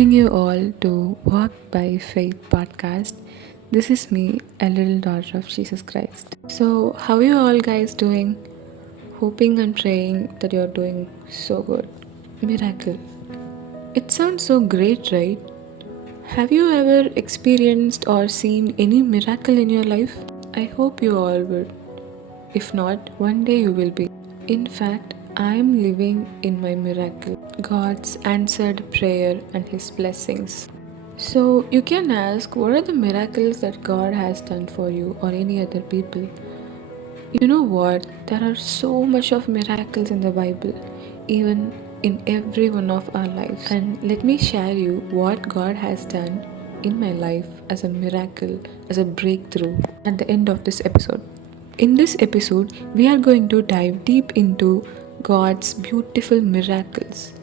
welcoming you all to Walk by Faith podcast. This is me, a little daughter of Jesus Christ. So, how are you all guys doing? Hoping and praying that you're doing so good. Miracle. It sounds so great, right? Have you ever experienced or seen any miracle in your life? I hope you all would. If not, one day you will be. In fact, I am living in my miracle, God's answered prayer and His blessings. So, you can ask, what are the miracles that God has done for you or any other people? You know what? There are so much of miracles in the Bible, even in every one of our lives. And let me share you what God has done in my life as a miracle, as a breakthrough at the end of this episode. In this episode, we are going to dive deep into God's beautiful miracles.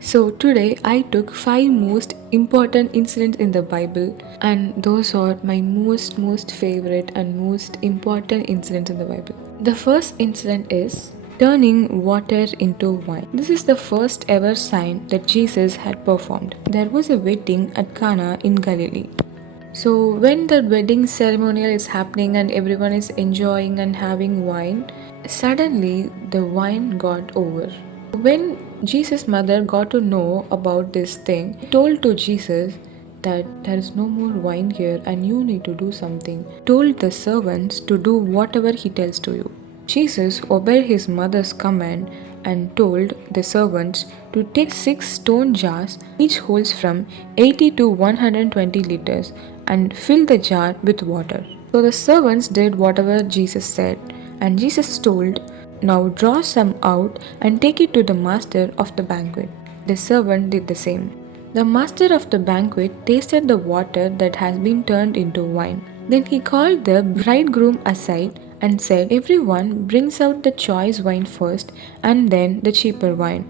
So today I took 5 most important incidents in the Bible, and those are my most favorite and most important incidents in the Bible. The first incident is turning water into wine. This is the first ever sign that Jesus had performed. There was a wedding at Cana in Galilee. So when the wedding ceremonial is happening and everyone is enjoying and having wine, suddenly the wine got over. When Jesus' mother got to know about this thing, he told to Jesus that there is no more wine here and you need to do something. Told the servants to do whatever he tells to you. Jesus obeyed his mother's command and told the servants to take 6 stone jars, each holds from 80 to 120 liters, and fill the jar with water. So the servants did whatever Jesus said, and Jesus told, "Now draw some out and take it to the master of the banquet." The servant did the same. The master of the banquet tasted the water that has been turned into wine. Then he called the bridegroom aside and said, "Everyone brings out the choice wine first and then the cheaper wine,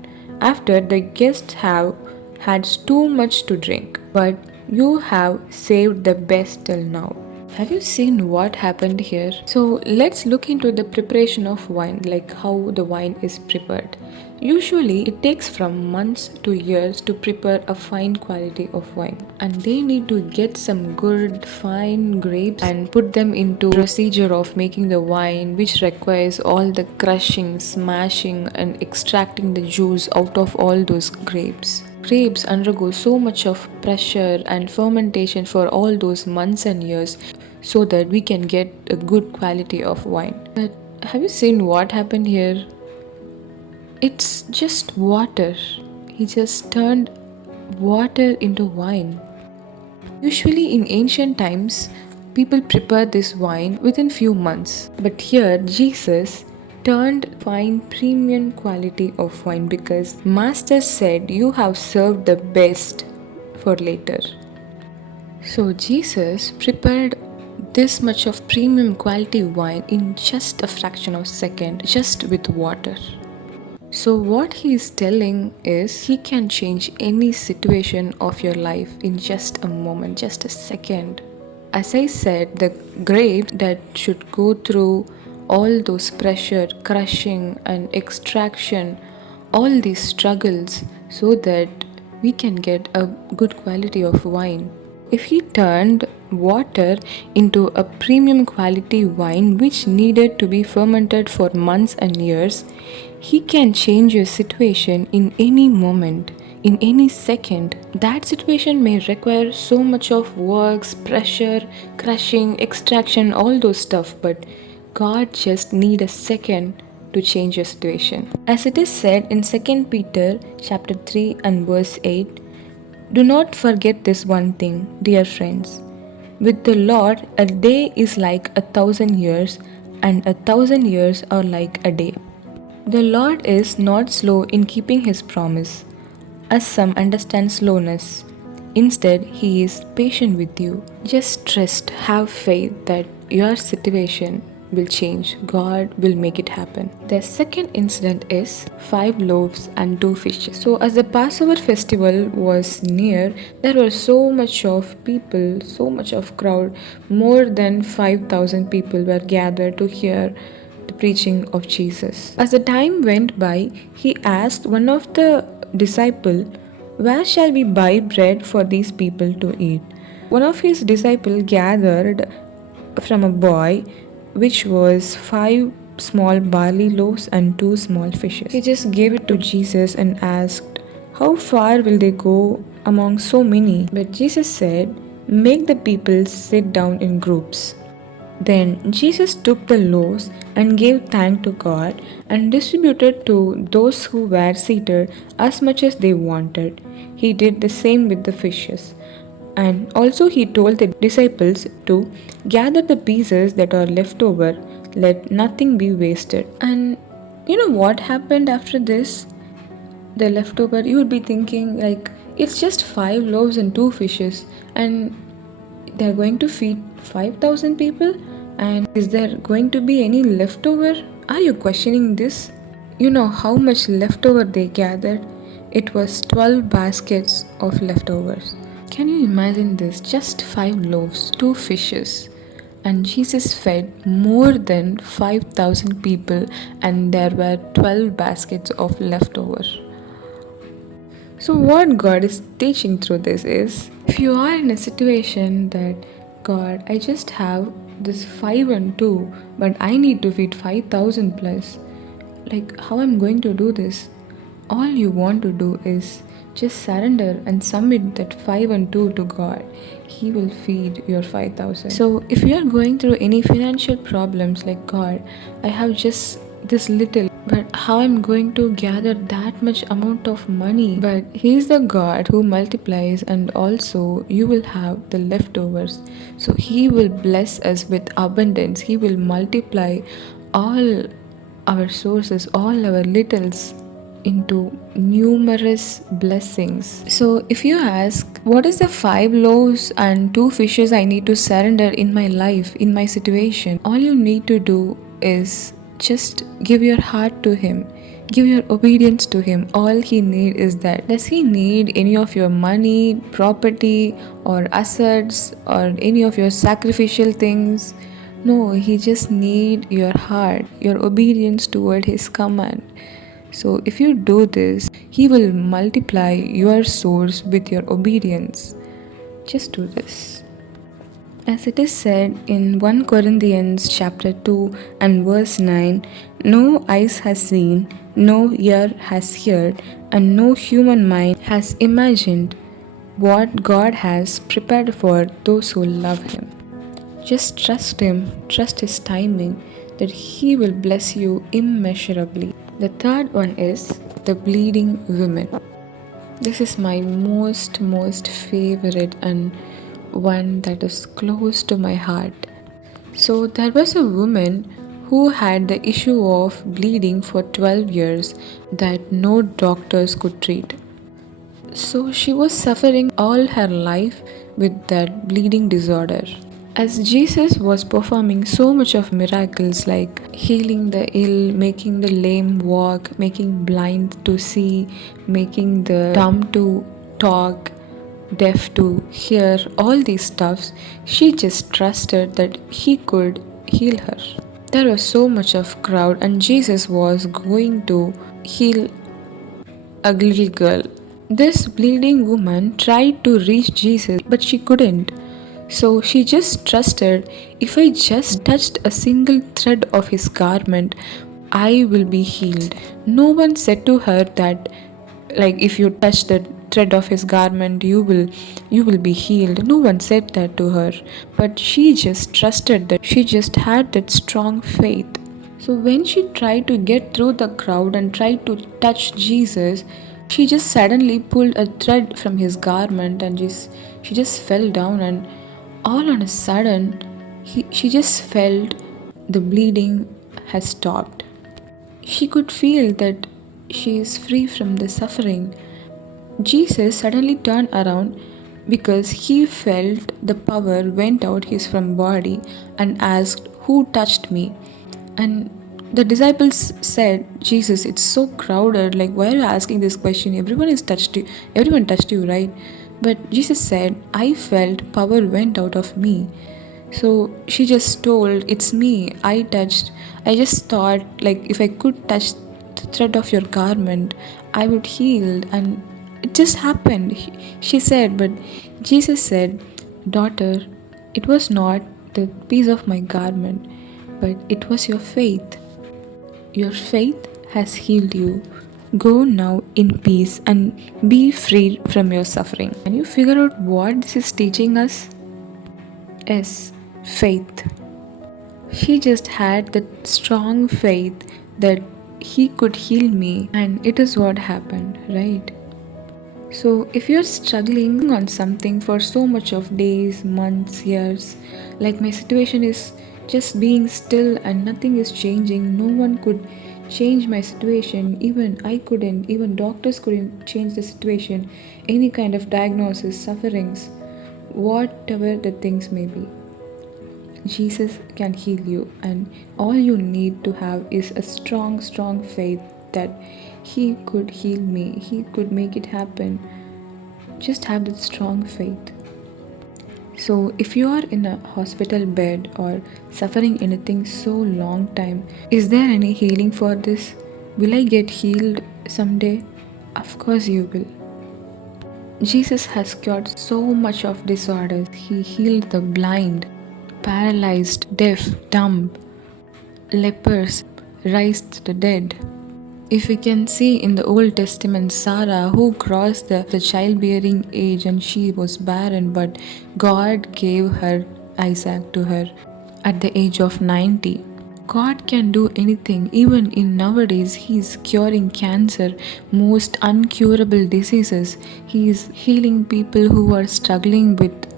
after the guests have had too much to drink. But you have saved the best till now." Have you seen what happened here? So let's look into the preparation of wine, like how the wine is prepared. Usually it takes from months to years to prepare a fine quality of wine, and they need to get some good fine grapes and put them into procedure of making the wine, which requires all the crushing, smashing and extracting the juice out of all those grapes. Grapes undergo so much of pressure and fermentation for all those months and years so that we can get a good quality of wine. But have you seen what happened here? It's just water. He just turned water into wine. Usually in ancient times, people prepare this wine within few months. But here Jesus turned fine premium quality of wine because Master said you have served the best for later. So Jesus prepared this much of premium quality wine in just a fraction of a second, just with water. So what he is telling is he can change any situation of your life in just a moment, just a second. As I said, the grapes that should go through all those pressure, crushing and extraction, all these struggles so that we can get a good quality of wine. If he turned water into a premium quality wine which needed to be fermented for months and years, he can change your situation in any moment, in any second. That situation may require so much of works, pressure, crushing, extraction, all those stuff, but God just need a second to change your situation. As it is said in 2 Peter chapter 3 and verse 8, "Do not forget this one thing, dear friends. With the Lord, a day is like 1,000 years, and 1,000 years are like a day." The Lord is not slow in keeping His promise, as some understand slowness. Instead, He is patient with you. Just trust, have faith that your situation will change. God will make it happen. The second incident is 5 loaves and 2 fishes. So as the Passover festival was near, there were so much of people, so much of crowd, more than 5,000 people were gathered to hear the preaching of Jesus. As the time went by, he asked one of the disciples, where shall we buy bread for these people to eat? One of his disciples gathered from a boy, which was 5 small barley loaves and 2 small fishes. He just gave it to Jesus and asked, "How far will they go among so many?" But Jesus said, "Make the people sit down in groups." Then Jesus took the loaves and gave thanks to God and distributed to those who were seated as much as they wanted. He did the same with the fishes. And also he told the disciples to gather the pieces that are left over, let nothing be wasted. And you know what happened after this? The leftover, you would be thinking like it's just 5 loaves and 2 fishes, and they're going to feed 5,000 people, and is there going to be any leftover? Are you questioning this? You know how much leftover they gathered? It was 12 baskets of leftovers. Can you imagine this? Just 5 loaves, 2 fishes, and Jesus fed more than 5,000 people, and there were 12 baskets of leftover. So, what God is teaching through this is, if you are in a situation that, God, I just have this 5 and 2, but I need to feed 5,000 plus, like how I'm going to do this? All you want to do is just surrender and submit that 5 and 2 to God. He will feed your 5,000. So, if you are going through any financial problems, like, God, I have just this little, but how I'm going to gather that much amount of money? But He's the God who multiplies, and also you will have the leftovers. So He will bless us with abundance. He will multiply all our sources, all our littles into numerous blessings. So if you ask, what is the 5 loaves and 2 fishes I need to surrender in my life, in my situation? All you need to do is just give your heart to Him. Give your obedience to Him. All He needs is that. Does He need any of your money, property, or assets, or any of your sacrificial things? No, He just needs your heart, your obedience toward His command. So if you do this, He will multiply your source with your obedience. Just do this. As it is said in 1 Corinthians chapter 2 and verse 9, no eyes has seen, no ear has heard, and no human mind has imagined what God has prepared for those who love Him. Just trust Him, trust His timing, that He will bless you immeasurably. The third one is the bleeding woman. This is my most favorite and one that is close to my heart. So there was a woman who had the issue of bleeding for 12 years that no doctors could treat. So she was suffering all her life with that bleeding disorder. As Jesus was performing so much of miracles like healing the ill, making the lame walk, making blind to see, making the dumb to talk, deaf to hear, all these stuffs, she just trusted that He could heal her. There was so much of crowd, and Jesus was going to heal a little girl. This bleeding woman tried to reach Jesus, but she couldn't. So she just trusted, if I just touched a single thread of His garment, I will be healed. No one said to her that, like, if you touch the thread of His garment, you will be healed. No one said that to her, but she just trusted, that she just had that strong faith. So when she tried to get through the crowd and tried to touch Jesus, she just suddenly pulled a thread from His garment, and she just fell down, and all on a sudden she just felt the bleeding has stopped. She could feel that she is free from the suffering. Jesus suddenly turned around because He felt the power went out His from body and asked, "Who touched me?" And the disciples said, "Jesus, it's so crowded. Like, why are you asking this question? Everyone touched you, right?" But Jesus said, "I felt power went out of me." So she just told, "It's me. I touched. I just thought, like, if I could touch the thread of your garment, I would heal." And It just happened. She said, but Jesus said, Daughter, it was not the piece of my garment, but it was your faith. Your faith has healed you. Go now in peace and be freed from your suffering. Can you figure out what this is teaching us? Yes, faith. She just had that strong faith that he could heal me, and it is what happened, right? So, if you're struggling on something for so much of days, months, years, like my situation is just being still and nothing is changing, no one could change my situation, even I couldn't, even doctors couldn't change the situation, any kind of diagnosis, sufferings, whatever the things may be. Jesus can heal you, and all you need to have is a strong, strong faith that He could heal me, He could make it happen. Just have that strong faith. So, if you are in a hospital bed or suffering anything so long time, is there any healing for this? Will I get healed someday? Of course, you will. Jesus has cured so much of disorders. He healed the blind, paralyzed, deaf, dumb, lepers, raised the dead. If we can see in the Old Testament, Sarah, who crossed the childbearing age and she was barren, but God gave her Isaac to her at the age of 90. God can do anything. Even in nowadays, He is curing cancer, most uncurable diseases. He is healing people who are struggling with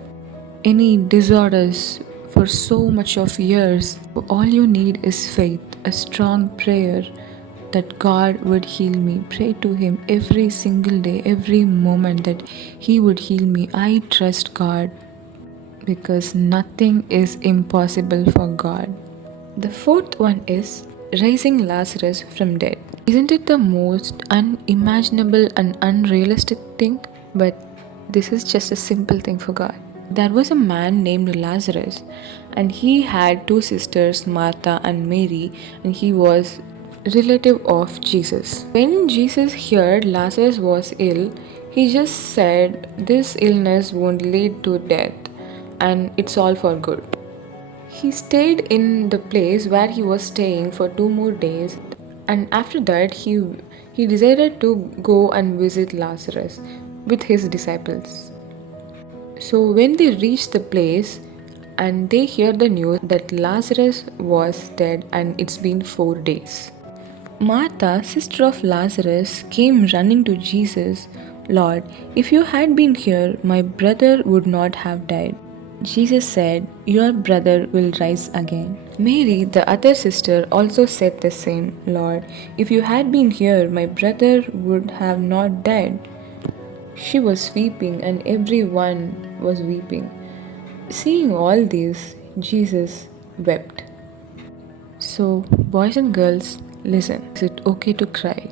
any disorders for so much of years. All you need is faith, a strong prayer that God would heal me. Pray to Him every single day, every moment that He would heal me. I trust God because nothing is impossible for God. The fourth one is raising Lazarus from dead. Isn't it the most unimaginable and unrealistic thing? But this is just a simple thing for God. There was a man named Lazarus, and he had two sisters, Martha and Mary, and he was relative of Jesus. When Jesus heard Lazarus was ill, he just said, "This illness won't lead to death, and it's all for good." He stayed in the place where he was staying for 2 more days, and after that he decided to go and visit Lazarus with his disciples. So when they reached the place and they hear the news that Lazarus was dead and it's been 4 days. Martha, sister of Lazarus, came running to Jesus. Lord, if you had been here, my brother would not have died. Jesus said, Your brother will rise again. Mary, the other sister, also said the same. Lord, if you had been here, my brother would have not died. She was weeping, and everyone was weeping. Seeing all this, Jesus wept. So, boys and girls, listen. Is it okay to cry?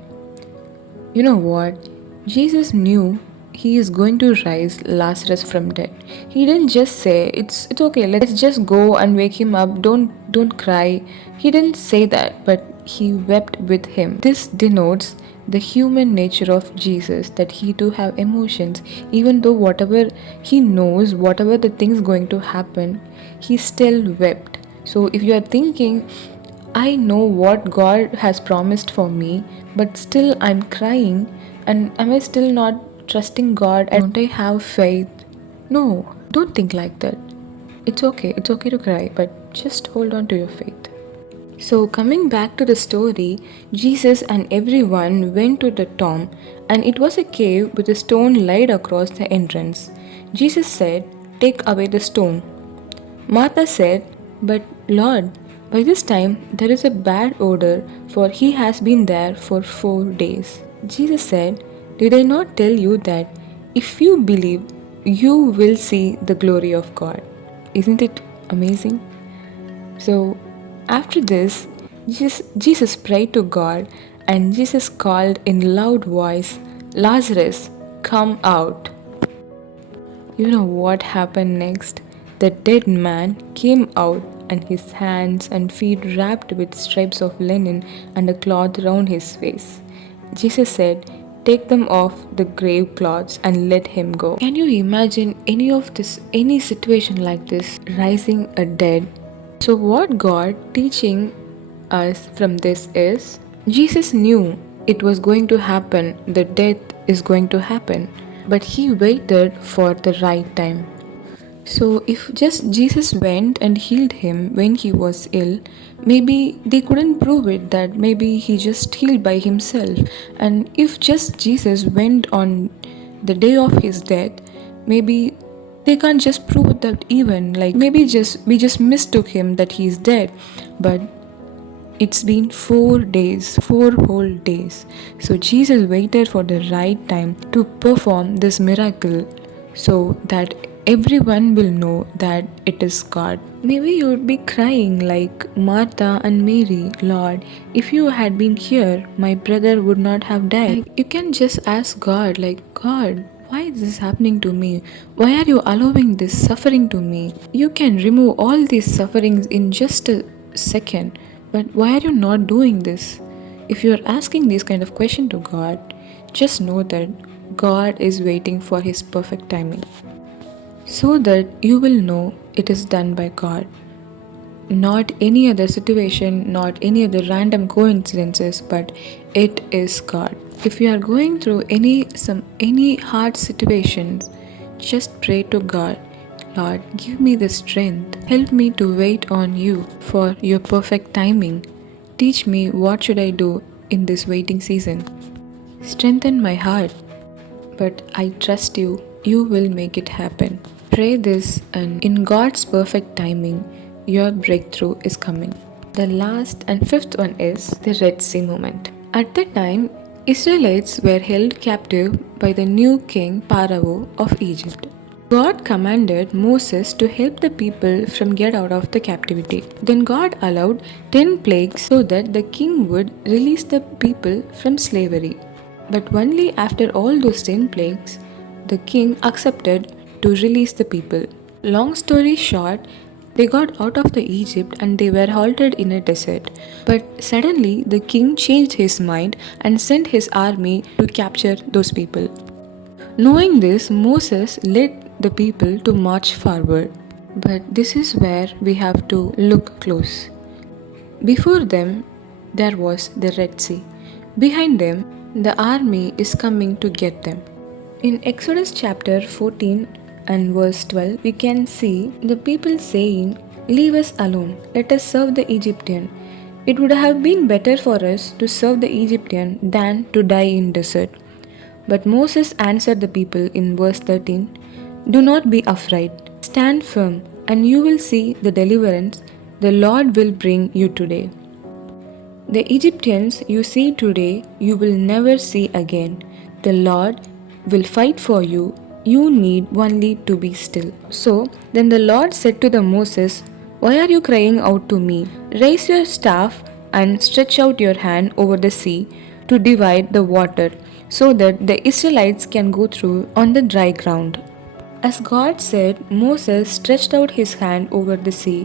You know what? Jesus knew he is going to rise Lazarus from dead. He didn't just say it's okay, let's just go and wake him up. Don't cry. He didn't say that, but he wept with him. This denotes the human nature of Jesus, that he too have emotions, even though whatever he knows, whatever the things going to happen, he still wept. So if you are thinking, I know what God has promised for me, but still I'm crying, and am I still not trusting God? And don't I have faith? No, don't think like that. It's okay to cry, but just hold on to your faith. So, coming back to the story, Jesus and everyone went to the tomb, and it was a cave with a stone laid across the entrance. Jesus said, Take away the stone. Martha said, But Lord, by this time there is a bad odor, for he has been there for 4 days. Jesus said, Did I not tell you that if you believe, you will see the glory of God? Isn't it amazing? So, after this, Jesus prayed to God, and Jesus called in loud voice, Lazarus, come out. You know what happened next? The dead man came out, and his hands and feet wrapped with stripes of linen and a cloth round his face. Jesus said, take them off the grave cloths and let him go. Can you imagine any situation like this, rising a dead? So what God teaching us from this is, Jesus knew it was going to happen, the death is going to happen, but he waited for the right time. So, if just Jesus went and healed him when he was ill, maybe they couldn't prove it that maybe he just healed by himself. And if just Jesus went on the day of his death, maybe they can't just prove that even. Like maybe just we just mistook him that he's dead. But it's been 4 days, 4 whole days. So Jesus waited for the right time to perform this miracle so that everyone will know that it is God. Maybe you would be crying like Martha and Mary, Lord, if you had been here, my brother would not have died. Like, you can just ask God, like, God, why is this happening to me? Why are you allowing this suffering to me? You can remove all these sufferings in just a second, but why are you not doing this? If you are asking this kind of question to God, just know that God is waiting for His perfect timing so that you will know it is done by God. Not any other situation, not any other random coincidences, but it is God. If you are going through any hard situations, just pray to God. Lord, give me the strength. Help me to wait on you for your perfect timing. Teach me what should I do in this waiting season. Strengthen my heart, but I trust you. You will make it happen. Pray this, and in God's perfect timing, your breakthrough is coming. The last and fifth one is the Red Sea moment. At the time, Israelites were held captive by the new king Pharaoh of Egypt. God commanded Moses to help the people from get out of the captivity. Then God allowed 10 plagues so that the king would release the people from slavery. But only after all those 10 plagues, the king accepted to release the people. Long story short, they got out of the Egypt and they were halted in a desert. But suddenly the king changed his mind and sent his army to capture those people. Knowing this, Moses led the people to march forward. But this is where we have to look close. Before them, there was the Red Sea. Behind them, the army is coming to get them. In Exodus chapter 14 and verse 12, we can see the people saying, "Leave us alone, let us serve the Egyptian. It would have been better for us to serve the Egyptian than to die in desert." But Moses answered the people in verse 13, "Do not be afraid, stand firm, and you will see the deliverance the Lord will bring you today. The Egyptians you see today, you will never see again. The Lord will fight for you. You need only to be still." So then the Lord said to the Moses, "Why are you crying out to me? Raise your staff and stretch out your hand over the sea to divide the water, so that the Israelites can go through on the dry ground." As God said, Moses stretched out his hand over the sea.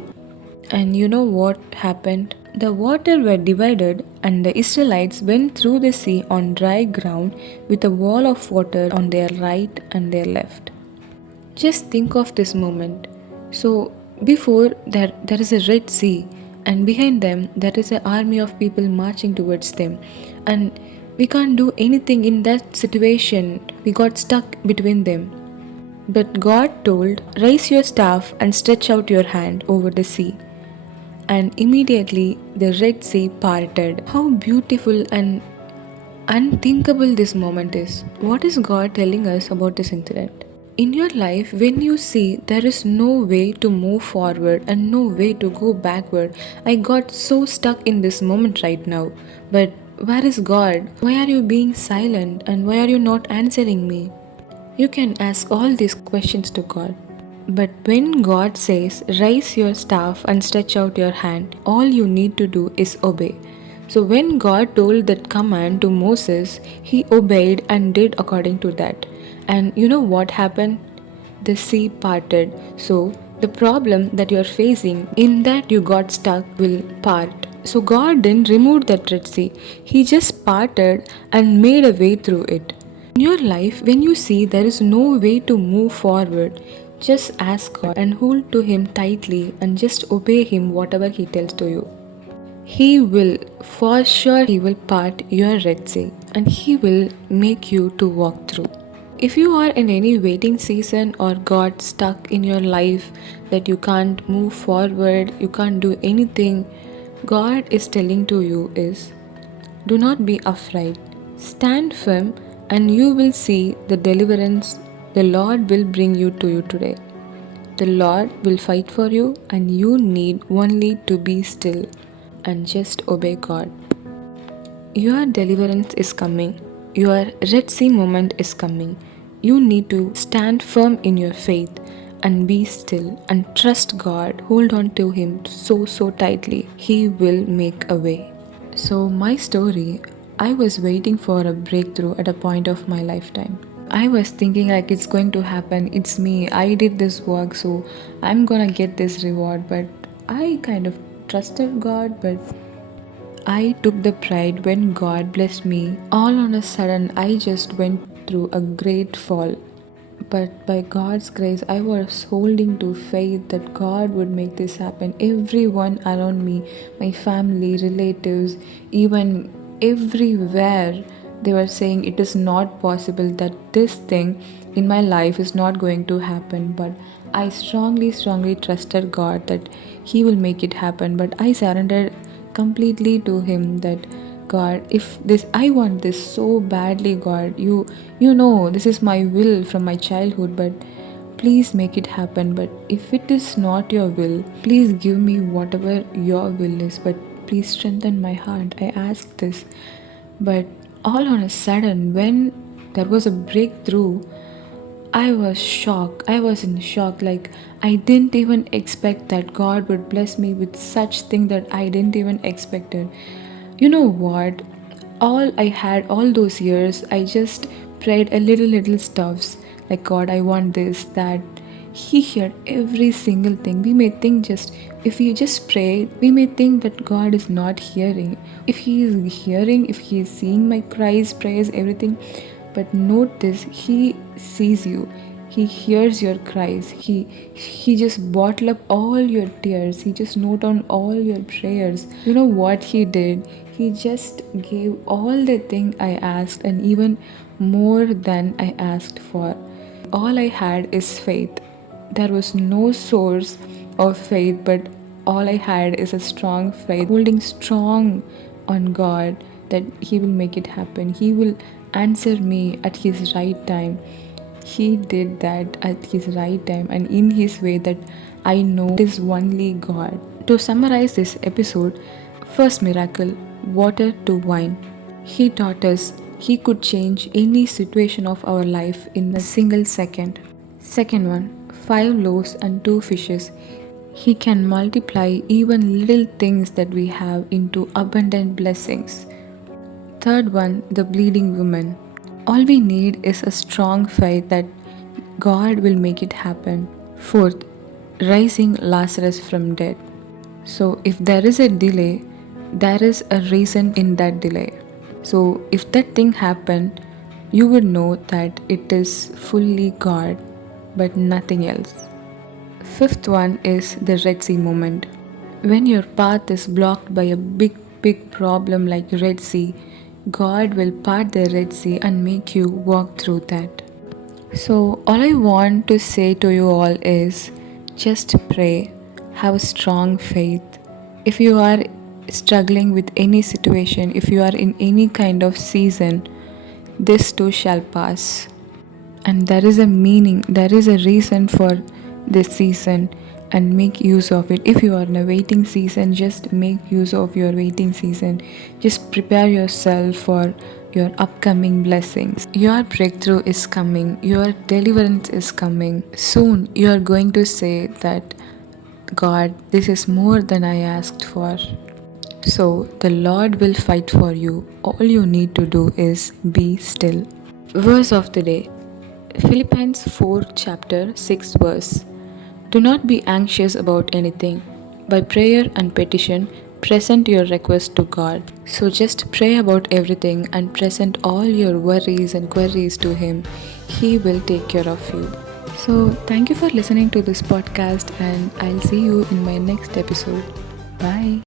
And you know what happened? The water were divided, and the Israelites went through the sea on dry ground with a wall of water on their right and their left. Just think of this moment. So, before there is a Red Sea, and behind them there is an army of people marching towards them. And we can't do anything in that situation. We got stuck between them. But God told, "Raise your staff and stretch out your hand over the sea." And immediately the Red Sea parted. How beautiful and unthinkable this moment is. What is God telling us about this incident? In your life, when you see there is no way to move forward and no way to go backward, I got so stuck in this moment right now. But where is God? Why are you being silent and why are you not answering me? You can ask all these questions to God. But when God says, "Raise your staff and stretch out your hand," all you need to do is obey. So when God told that command to Moses, he obeyed and did according to that. And you know what happened? The sea parted. So the problem that you're facing, in that you got stuck, will part. So God didn't remove that Red Sea. He just parted and made a way through it. In your life, when you see there is no way to move forward, just ask God and hold to Him tightly and just obey Him whatever He tells to you. He will, for sure, He will part your Red Sea and He will make you to walk through. If you are in any waiting season or got stuck in your life that you can't move forward, you can't do anything, God is telling to you is, do not be afraid. Stand firm and you will see the deliverance the Lord will bring you to you today. The Lord will fight for you and you need only to be still and just obey God. Your deliverance is coming. Your Red Sea moment is coming. You need to stand firm in your faith and be still and trust God. Hold on to Him so tightly. He will make a way. So, my story, I was waiting for a breakthrough at a point of my lifetime. I was thinking like it's going to happen. It's me. I did this work, so I'm gonna get this reward. But I kind of trusted God, but I took the pride when God blessed me. All on a sudden, I just went through a great fall. But by God's grace, I was holding to faith that God would make this happen. Everyone around me, my family, relatives, even everywhere, they were saying it is not possible that this thing in my life is not going to happen. But I strongly trusted God that He will make it happen. But I surrendered completely to Him that God, if this, I want this so badly, God, you know this is my will from my childhood, but please make it happen. But if it is not your will, please give me whatever your will is, but please strengthen my heart. I ask this. But all on a sudden, when there was a breakthrough, I was shocked. I was in shock. Like I didn't even expect that God would bless me with such thing that I didn't even expect it. You know what? All I had all those years, I just prayed a little stuffs like God, I want this, that. He heard every single thing. We may think just if you just pray, we may think that God is not hearing. If He is hearing, if He is seeing my cries, prayers, everything, but note this, He sees you. He hears your cries. He just bottle up all your tears. He just note on all your prayers. You know what He did? He just gave all the thing I asked and even more than I asked for. All I had is faith. There was no source of faith, but all I had is a strong faith, holding strong on God that He will make it happen. He will answer me at His right time. He did that at His right time and in His way that I know it is only God. To summarize this episode, first miracle, water to wine. He taught us He could change any situation of our life in a single second. Second one, 5 loaves and 2 fishes. He can multiply even little things that we have into abundant blessings. Third one, the bleeding woman. All we need is a strong faith that God will make it happen. Fourth, rising Lazarus from dead. So if there is a delay, there is a reason in that delay. So if that thing happened, you would know that it is fully God, but nothing else. Fifth one is the Red Sea moment. When your path is blocked by a big problem like Red Sea, God will part the Red Sea and make you walk through that. So, all I want to say to you all is just pray, have a strong faith. If you are struggling with any situation, if you are in any kind of season, this too shall pass. And there is a meaning, there is a reason for this season, and make use of it. If you are in a waiting season, just make use of your waiting season. Just prepare yourself for your upcoming blessings. Your breakthrough is coming, your deliverance is coming. Soon you are going to say that, God, this is more than I asked for. So the Lord will fight for you. All you need to do is be still. Verse of the day, Philippians 4 chapter 6 verse. Do not be anxious about anything. By prayer and petition, present your request to God. So just pray about everything and present all your worries and queries to Him. He will take care of you. So, thank you for listening to this podcast, and I'll see you in my next episode. Bye.